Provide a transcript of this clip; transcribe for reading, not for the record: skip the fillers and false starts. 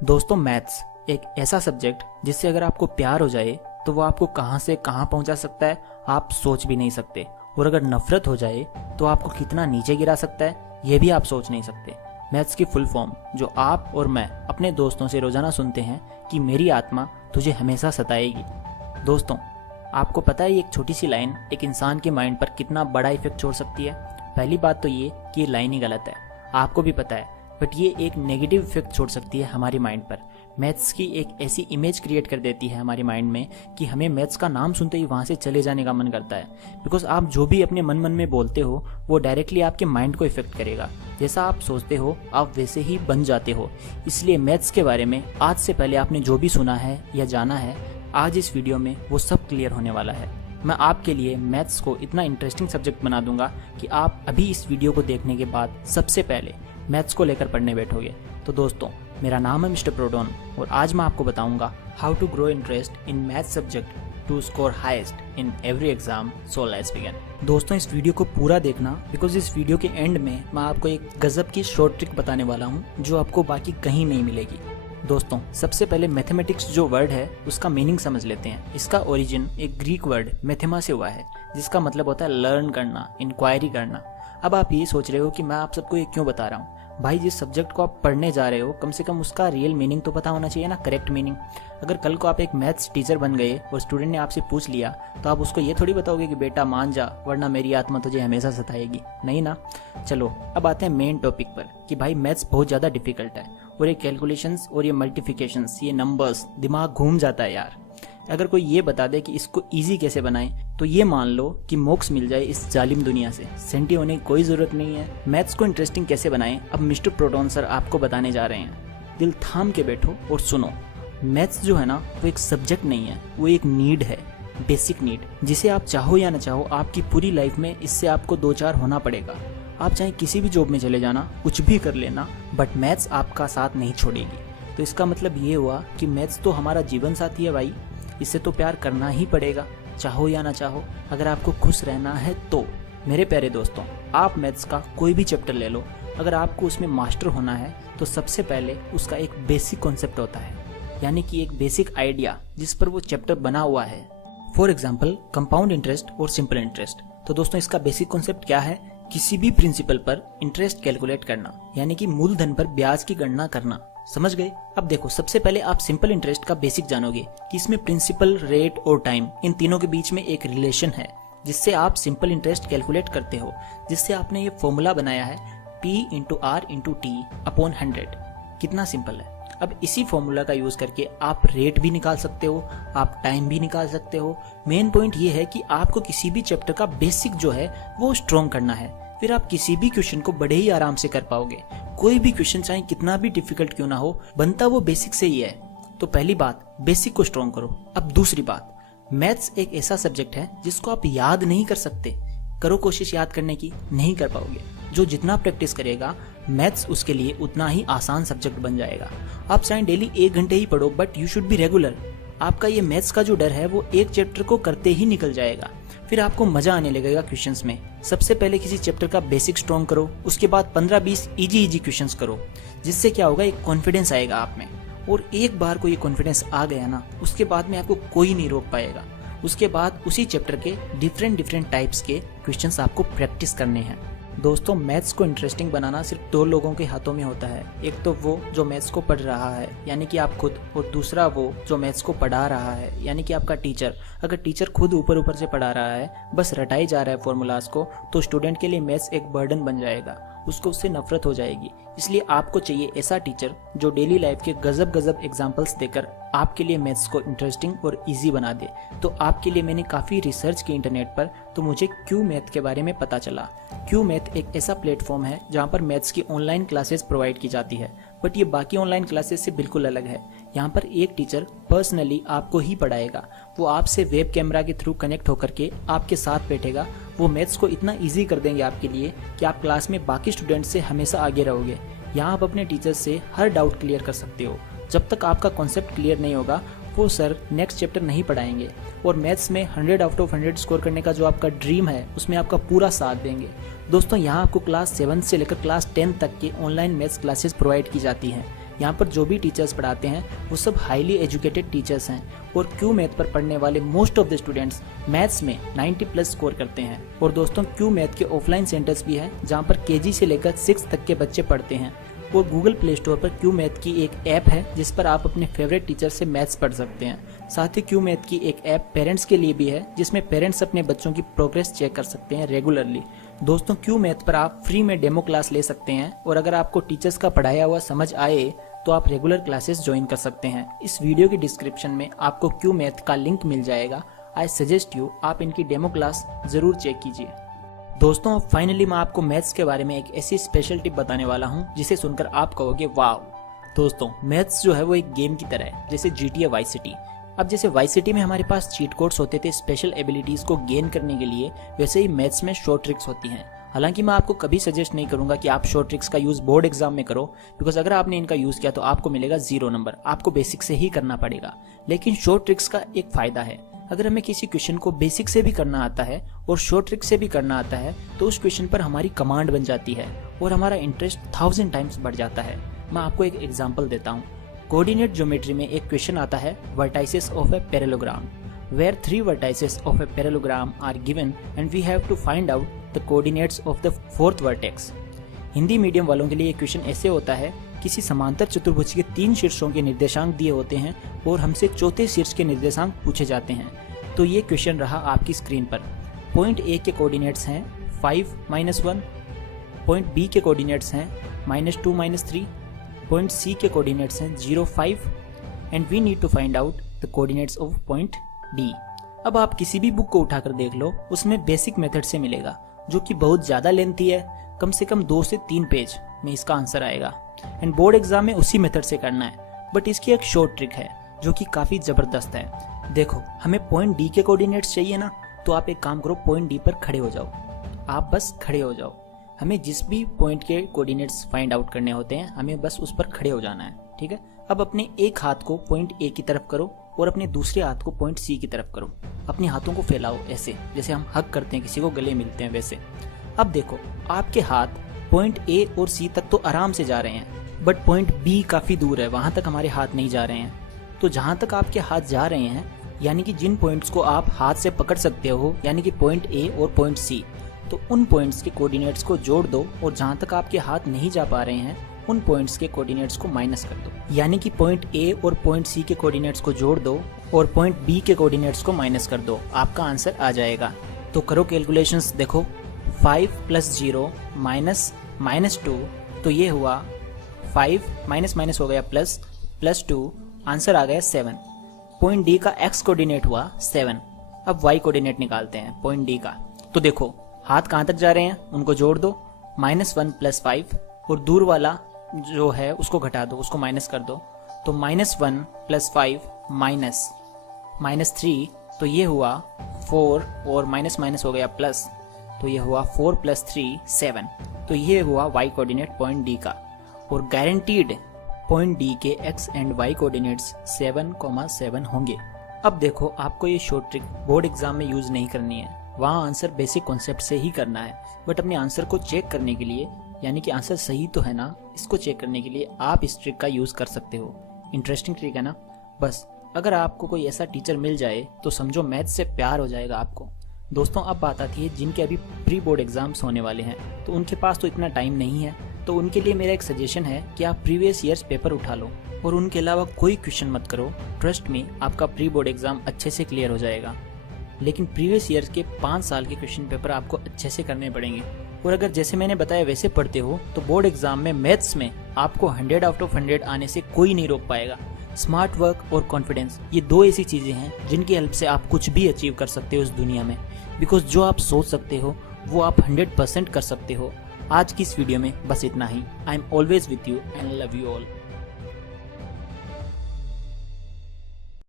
दोस्तों, मैथ्स एक ऐसा सब्जेक्ट जिससे अगर आपको प्यार हो जाए तो वो आपको कहाँ से कहाँ पहुँचा सकता है आप सोच भी नहीं सकते, और अगर नफरत हो जाए तो आपको कितना नीचे गिरा सकता है ये भी आप सोच नहीं सकते। मैथ्स की फुल फॉर्म जो आप और मैं अपने दोस्तों से रोजाना सुनते हैं कि मेरी आत्मा तुझे हमेशा सताएगी। दोस्तों, आपको पता है एक छोटी सी लाइन एक इंसान के माइंड पर कितना बड़ा इफेक्ट छोड़ सकती है। पहली बात तो ये कि लाइन ही गलत है, आपको भी पता है, बट ये एक नेगेटिव इफेक्ट छोड़ सकती है हमारी माइंड पर। मैथ्स की एक ऐसी इमेज क्रिएट कर देती है हमारे माइंड में कि हमें मैथ्स का नाम सुनते ही वहाँ से चले जाने का मन करता है। बिकॉज आप जो भी अपने मन में बोलते हो वो डायरेक्टली आपके माइंड को इफेक्ट करेगा। जैसा आप सोचते हो आप वैसे ही बन जाते हो। इसलिए मैथ्स के बारे में आज से पहले आपने जो भी सुना है या जाना है, आज इस वीडियो में वो सब क्लियर होने वाला है। मैं आपके लिए मैथ्स को इतना इंटरेस्टिंग सब्जेक्ट बना दूंगा कि आप अभी इस वीडियो को देखने के बाद सबसे पहले मैथ्स को लेकर पढ़ने बैठोगे। तो दोस्तों, मेरा नाम है मिस्टर प्रोडोन और आज मैं आपको बताऊंगा how to grow interest in maths subject to score highest in every exam. So let's begin. दोस्तों, इस वीडियो को पूरा देखना बिकॉज इस वीडियो के एंड में मैं आपको एक गजब की शॉर्ट ट्रिक बताने वाला हूँ जो आपको बाकी कहीं नहीं मिलेगी। दोस्तों, सबसे पहले मैथमेटिक्स जो वर्ड है उसका मीनिंग समझ लेते हैं। इसका ओरिजिन एक ग्रीक वर्ड मैथेमा से हुआ है जिसका मतलब होता है लर्न करना, इंक्वायरी करना। अब आप ये सोच रहे हो कि मैं आप सबको ये क्यों बता रहा हूँ। भाई, जिस सब्जेक्ट को आप पढ़ने जा रहे हो कम से कम उसका रियल मीनिंग तो पता होना चाहिए ना, करेक्ट मीनिंग। अगर कल को आप एक मैथ्स टीचर बन गए और स्टूडेंट ने आपसे पूछ लिया तो आप उसको ये थोड़ी बताओगे कि बेटा मान जा वरना मेरी आत्मा तुझे हमेशा सताएगी, नहीं ना। चलो अब आते हैं मेन टॉपिक पर कि भाई मैथ्स बहुत ज़्यादा डिफिकल्ट है और ये कैलकुलेशंस और ये मल्टीप्लिकेशंस, ये नंबर्स, दिमाग घूम जाता है यार। अगर कोई ये बता दे कि इसको इजी कैसे बनाएं तो ये मान लो कि मोक्ष मिल जाए इस जालिम दुनिया से। सेंटी होने की कोई जरूरत नहीं है। मैथ्स को इंटरेस्टिंग कैसे बनाएं अब मिस्टर प्रोडोन सर आपको बताने जा रहे हैं। दिल थाम के बैठो और सुनो। मैथ्स जो है ना वो एक सब्जेक्ट नहीं है, वो एक नीड है, बेसिक नीड, जिसे आप चाहो या ना चाहो आपकी पूरी लाइफ में इससे आपको दो चार होना पड़ेगा। आप चाहे किसी भी जॉब में चले जाना, कुछ भी कर लेना, बट मैथ्स आपका साथ नहीं छोड़ेगी। तो इसका मतलब ये हुआ कि मैथ्स तो हमारा जीवन साथी है भाई, इससे तो प्यार करना ही पड़ेगा, चाहो या ना चाहो, अगर आपको खुश रहना है तो। मेरे प्यारे दोस्तों, आप मैथ्स का कोई भी चैप्टर ले लो, अगर आपको उसमें मास्टर होना है तो सबसे पहले उसका एक बेसिक कॉन्सेप्ट होता है, यानी कि एक बेसिक आइडिया जिस पर वो चैप्टर बना हुआ है। फॉर एग्जाम्पल कंपाउंड इंटरेस्ट और सिंपल इंटरेस्ट। तो दोस्तों, इसका बेसिक कॉन्सेप्ट क्या है? किसी भी प्रिंसिपल पर इंटरेस्ट कैलकुलेट करना, यानी कि मूलधन पर ब्याज की गणना करना। समझ गए? अब देखो, सबसे पहले आप सिंपल इंटरेस्ट का बेसिक जानोगे कि इसमें प्रिंसिपल, रेट और टाइम, इन तीनों के बीच में एक रिलेशन है जिससे आप सिंपल इंटरेस्ट कैलकुलेट करते हो, जिससे आपने ये फॉर्मूला बनाया है P × R × T अपॉन 100। कितना सिंपल है। अब इसी फॉर्मूला का यूज करके आप रेट भी निकाल सकते हो, आप टाइम भी निकाल सकते हो। मेन पॉइंट ये है कि आपको किसी भी चैप्टर का बेसिक जो है वो स्ट्रॉन्ग करना है, फिर आप किसी भी क्वेश्चन को बड़े ही आराम से कर पाओगे। कोई भी क्वेश्चन चाहे कितना भी डिफिकल्ट क्यों ना हो, बनता वो बेसिक से ही है। तो पहली बात, बेसिक को स्ट्रॉन्ग करो। अब दूसरी बात, मैथ्स एक ऐसा सब्जेक्ट है जिसको आप याद नहीं कर सकते। करो कोशिश याद करने की, नहीं कर पाओगे। जो जितना प्रैक्टिस करेगा मैथ्स उसके लिए उतना ही आसान सब्जेक्ट बन जाएगा। आप चाहे डेली 1 घंटे ही पढ़ो, but you should be regular. आपका ये मैथ्स का जो डर है वो एक चैप्टर को करते ही निकल जाएगा, फिर आपको मजा आने लगेगा क्वेश्चंस में। सबसे पहले किसी चैप्टर का बेसिक स्ट्रॉन्ग करो, उसके बाद 15-20 इजी क्वेश्चंस करो, जिससे क्या होगा, एक कॉन्फिडेंस आएगा आप में। और एक बार को ये कॉन्फिडेंस आ गया ना, उसके बाद में आपको कोई नहीं रोक पाएगा। उसके बाद उसी चैप्टर के डिफरेंट टाइप्स के क्वेश्चंस आपको प्रैक्टिस करने हैं। दोस्तों, मैथ्स को इंटरेस्टिंग बनाना सिर्फ 2 लोगों के हाथों में होता है। एक तो वो जो मैथ्स को पढ़ रहा है, यानी कि आप खुद, और दूसरा वो जो मैथ्स को पढ़ा रहा है, यानी कि आपका टीचर। अगर टीचर खुद ऊपर से पढ़ा रहा है, बस रटाई जा रहा है फॉर्मूलाज को, तो स्टूडेंट के लिए मैथ्स एक बर्डन बन जाएगा, उसको उससे नफरत हो जाएगी। इसलिए आपको चाहिए ऐसा टीचर जो डेली लाइफ के गजब एग्जाम्पल्स देकर आपके लिए मैथ्स को इंटरेस्टिंग और इजी बना दे। तो आपके लिए मैंने काफ़ी रिसर्च की इंटरनेट पर, तो मुझे क्यू मैथ के बारे में पता चला। क्यू मैथ एक ऐसा प्लेटफॉर्म है जहाँ पर मैथ्स की ऑनलाइन क्लासेस प्रोवाइड की जाती है, बट ये बाकी ऑनलाइन क्लासेस से बिल्कुल अलग है। यहाँ पर एक टीचर पर्सनली आपको ही पढ़ाएगा। वो आपसे वेब कैमरा के थ्रू कनेक्ट होकर के आपके साथ बैठेगा। वो मैथ्स को इतना इजी कर देंगे आपके लिए कि आप क्लास में बाकी स्टूडेंट से हमेशा आगे रहोगे। यहाँ आप अपने टीचर से हर डाउट क्लियर कर सकते हो। जब तक आपका कॉन्सेप्ट क्लियर नहीं होगा वो सर नेक्स्ट चैप्टर नहीं पढ़ाएंगे, और मैथ्स में 100 आउट ऑफ 100 स्कोर करने का जो आपका ड्रीम है उसमें आपका पूरा साथ देंगे। दोस्तों यहाँ आपको क्लास 7 से लेकर क्लास 10 तक की ऑनलाइन मैथ्स क्लासेस प्रोवाइड की जाती हैं। यहाँ पर जो भी टीचर्स पढ़ाते हैं वो सब हाईली एजुकेटेड टीचर्स हैं और क्यू मैथ पर पढ़ने वाले most of the students maths में 90+ स्कोर करते हैं। और दोस्तों क्यू मैथ के ऑफलाइन सेंटर्स भी हैं जहाँ पर केजी से लेकर 6 तक के बच्चे पढ़ते हैं। और गूगल प्ले स्टोर पर क्यू मैथ की एक ऐप है जिस पर आप अपने फेवरेट टीचर से मैथ्स पढ़ सकते हैं। साथ ही क्यू मैथ की एक ऐप पेरेंट्स के लिए भी है जिसमें पेरेंट्स अपने बच्चों की प्रोग्रेस चेक कर सकते हैं रेगुलरली। दोस्तों क्यू मैथ पर आप फ्री में डेमो क्लास ले सकते हैं और अगर आपको टीचर्स का पढ़ाया हुआ समझ आए तो आप रेगुलर क्लासेस ज्वाइन कर सकते हैं। इस वीडियो की डिस्क्रिप्शन में आपको क्यू मैथ का लिंक मिल जाएगा। आई सजेस्ट यू आप इनकी डेमो क्लास जरूर चेक कीजिए। दोस्तों फाइनली मैं आपको मैथ्स के बारे में एक ऐसी स्पेशल टिप बताने वाला हूं जिसे सुनकर आप कहोगे वाव। दोस्तों मैथ्स जो है वो एक गेम की तरह है, जैसे GTA वाइस सिटी। अब जैसे वाइस सिटी में हमारे पास चीट कोड्स होते थे स्पेशल एबिलिटीज को गेन करने के लिए, वैसे ही मैथ्स में शॉर्ट ट्रिक्स होती हैं। हालांकि मैं आपको कभी सजेस्ट नहीं करूंगा कि आप शॉर्ट ट्रिक्स का यूज बोर्ड एग्जाम में करो, बिकॉज अगर आपने इनका यूज किया तो आपको मिलेगा 0 नंबर। आपको बेसिक से ही करना पड़ेगा। लेकिन शॉर्ट ट्रिक्स का एक फायदा है, अगर हमें किसी क्वेश्चन को बेसिक से भी करना आता है और शॉर्ट ट्रिक से भी करना आता है तो उस क्वेश्चन पर हमारी कमांड बन जाती है और हमारा इंटरेस्ट 1000 टाइम्स बढ़ जाता है। मैं आपको एक एग्जांपल देता हूँ। कोऑर्डिनेट ज्योमेट्री में एक क्वेश्चन आता है vertices of a parallelogram, where 3 vertices of a parallelogram are given and we have to find out the coordinates of the 4th vertex। Hindi medium वालों के लिए ये क्वेश्चन ऐसे होता है, किसी समांतर चतुर्भुज के 3 शीर्षों के निर्देशांक दिए होते हैं और हमसे चौथे शीर्ष के निर्देशांक पूछे जाते हैं। तो ये क्वेश्चन रहा आपकी स्क्रीन पर। पॉइंट ए के कोऑर्डिनेट्स हैं 5 - 1, पॉइंट बी के कोऑर्डिनेट्स हैं -2 - 3, पॉइंट सी के कोऑर्डिनेट्स हैं 0 5 and we need to find out the coordinates of point D. अब आप किसी भी बुक को उठाकर देख लो, उसमें बेसिक मेथड से मिलेगा जो कि बहुत ज्यादा लेंथी है, कम से कम 2 से 3 पेज में इसका आंसर आएगा एंड बोर्ड एग्जाम में उसी मेथड से करना है। बट इसकी एक शॉर्ट ट्रिक है जो कि काफी जबरदस्त है। देखो हमें पॉइंट डी के कोऑर्डिनेट्स चाहिए ना, तो आप एक काम करो, पॉइंट डी पर खड़े हो जाओ। आप बस खड़े हो जाओ। हमें जिस भी पॉइंट के कोऑर्डिनेट्स फाइंड आउट करने होते हैं हमें बस उस पर खड़े हो जाना है, ठीक है। अब अपने एक हाथ को पॉइंट ए की तरफ करो और अपने दूसरे हाथ को पॉइंट सी की तरफ करो। अपने हाथों को फैलाओ ऐसे, जैसे हम हग करते हैं किसी को, गले मिलते हैं वैसे। अब देखो आपके हाथ पॉइंट ए और सी तक तो आराम से जा रहे हैं, बट पॉइंट बी काफी दूर है, वहां तक हमारे हाथ नहीं जा रहे हैं। तो जहां तक आपके हाथ जा रहे हैं, यानी कि जिन पॉइंट्स को आप हाथ से पकड़ सकते हो, यानी कि पॉइंट ए और पॉइंट सी, तो उन पॉइंट्स के कोऑर्डिनेट्स को जोड़ दो और जहां तक आपके हाथ नहीं जा पा रहे हैं उन पॉइंट्स के कोऑर्डिनेट्स को माइनस कर दो। यानी कि पॉइंट ए और पॉइंट सी के कोऑर्डिनेट्स को जोड़ दो और पॉइंट बी के कोऑर्डिनेट्स को माइनस कर दो, आपका आंसर आ जाएगा। तो करो कैलकुलेशंस, देखो 5 + 0 - 2, तो ये हुआ 5 - हो गया +2, आंसर आ गया 7। पॉइंट डी का एक्स कोऑर्डिनेट हुआ 7। अब वाई कोऑर्डिनेट निकालते हैं पॉइंट डी का। तो देखो हाथ कहाँ तक जा रहे हैं, उनको जोड़ दो, -1 + 5, और दूर वाला जो है उसको घटा दो, उसको माइनस कर दो। तो -1 + 5 -3, तो ये हुआ 4 और माइनस हो गया प्लस, तो ये हुआ 4 + 3 7। तो ये हुआ y कोऑर्डिनेट पॉइंट डी का। और गारंटीड पॉइंट डी के x एंड y कोऑर्डिनेट्स 7,7 होंगे। अब देखो आपको ये शॉर्ट ट्रिक बोर्ड एग्जाम में यूज नहीं करनी है, वहाँ आंसर बेसिक कॉन्सेप्ट से ही करना है। बट अपने आंसर को चेक करने के लिए, यानी कि आंसर सही तो है ना, इसको चेक करने के लिए आप इस ट्रिक का यूज कर सकते हो। इंटरेस्टिंग ट्रिक है ना। बस अगर आपको कोई ऐसा टीचर मिल जाए तो समझो मैथ से प्यार हो जाएगा आपको। दोस्तों अब बात आती है जिनके अभी प्री बोर्ड एग्जाम्स होने वाले हैं, तो उनके पास तो इतना टाइम नहीं है, तो उनके लिए मेरा एक सजेशन है कि आप प्रीवियस ईयर्स पेपर उठा लो और उनके अलावा कोई क्वेश्चन मत करो। ट्रस्ट में आपका प्री बोर्ड एग्जाम अच्छे से क्लियर हो जाएगा। लेकिन प्रीवियस ईयर्स के 5 साल के क्वेश्चन पेपर आपको अच्छे से करने पड़ेंगे। और अगर जैसे मैंने बताया वैसे पढ़ते हो तो बोर्ड एग्जाम में मैथ्स में आपको 100 आउट ऑफ 100 आने से कोई नहीं रोक पाएगा। स्मार्ट वर्क और कॉन्फिडेंस, ये 2 ऐसी चीजें हैं जिनकी हेल्प से आप कुछ भी अचीव कर सकते हो इस दुनिया में। बिकॉज जो आप सोच सकते हो वो आप 100% कर सकते हो। आज की इस वीडियो में बस इतना ही। I am always with you and love you all.